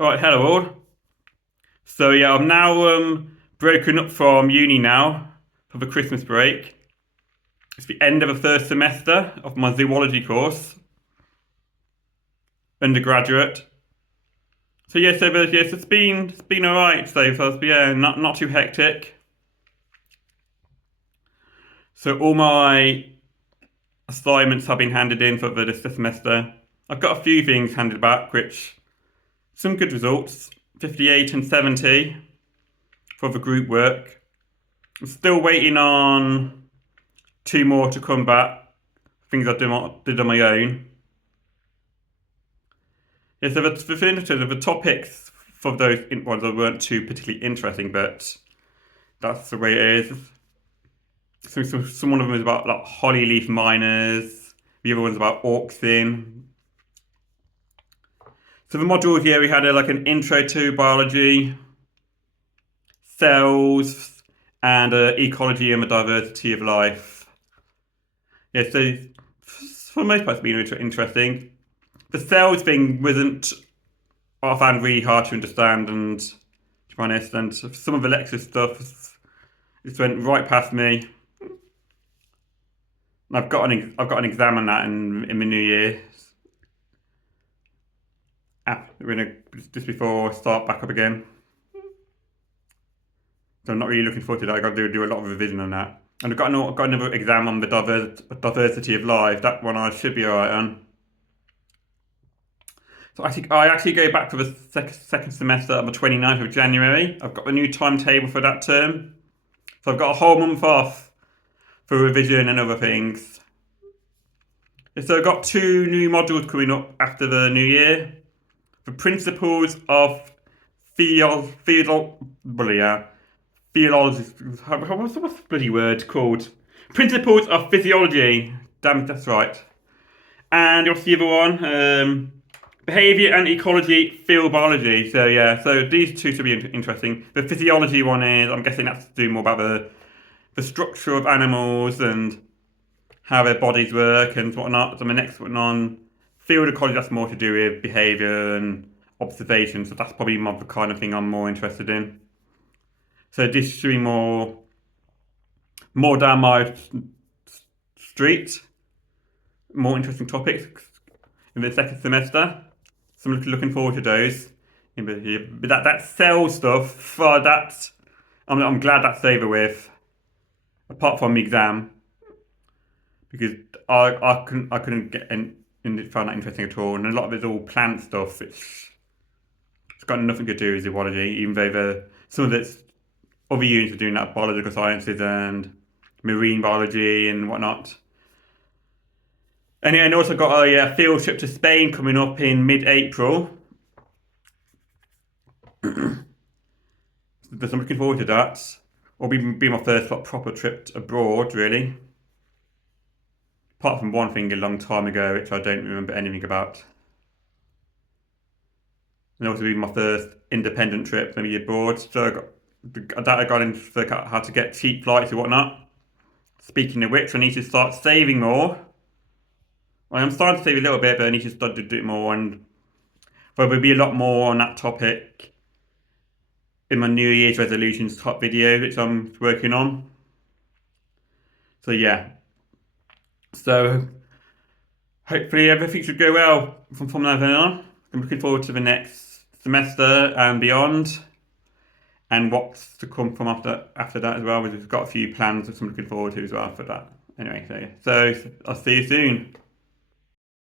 Alright, hello all. So yeah, I'm now broken up from uni now for the Christmas break. It's the end of the first semester of my zoology course, undergraduate. So yeah, yes, it's been alright so far. Yeah, not too hectic. So all my assignments have been handed in for this semester. I've got a few things handed back, which some good results, 58 and 70 for the group work. I'm still waiting on two more to come back. Things did on my own. Yeah, so the topics for those ones weren't too particularly interesting, but that's the way it is. Some one of them is about like holly leaf miners. The other one's about auxin. So the modules, yeah, we had like an intro to biology, cells, and ecology and the diversity of life. Yeah, so for the most part, it's been interesting. The cells thing wasn't I found really hard to understand, and to be honest, and some of the lecture stuff just went right past me. I've got an exam on that in the new year. We're gonna just before I start back up again. So I'm not really looking forward to that. I got to do a lot of revision on that, and I've got another exam on the diversity of life. That one I should be alright on. So I actually go back for the second semester on the 29th of January. I've got the new timetable for that term. So I've got a whole month off for revision and other things. So I've got two new modules coming up after the new year. The principles of theology. What's the bloody word called? Principles of physiology. Damn, that's right. And what's the other one? Behavior and ecology, field biology. So yeah, so these two should be interesting. The physiology one is, I'm guessing that's to do more about the structure of animals and how their bodies work and whatnot. So my next one on field ecology, that's more to do with behaviour and observation. So that's probably more the kind of thing I'm more interested in. So this should be more down my street, more interesting topics in the second semester. So I'm looking forward to those. But that cell stuff, I'm glad that's over with. Apart from the exam, because I couldn't find that interesting at all, and a lot of it's all plant stuff. It's got nothing to do with zoology, even though some of it's other units are doing that biological sciences and marine biology and whatnot. And also got a field trip to Spain coming up in mid-April. So I'm looking forward to that. Or be my first proper trip abroad, really. Apart from one thing a long time ago, which I don't remember anything about. And also be my first independent trip, maybe abroad. So I got into how to get cheap flights and whatnot. Speaking of which, I need to start saving more. I'm starting to save a little bit, but I need to start to do it more, and there will be a lot more on that topic in my New Year's resolutions top video, which I'm working on. So yeah, so hopefully everything should go well from now on. I'm looking forward to the next semester and beyond, and what's to come from after that as well. We've got a few plans which I'm looking forward to as well for that. Anyway, so I'll see you soon.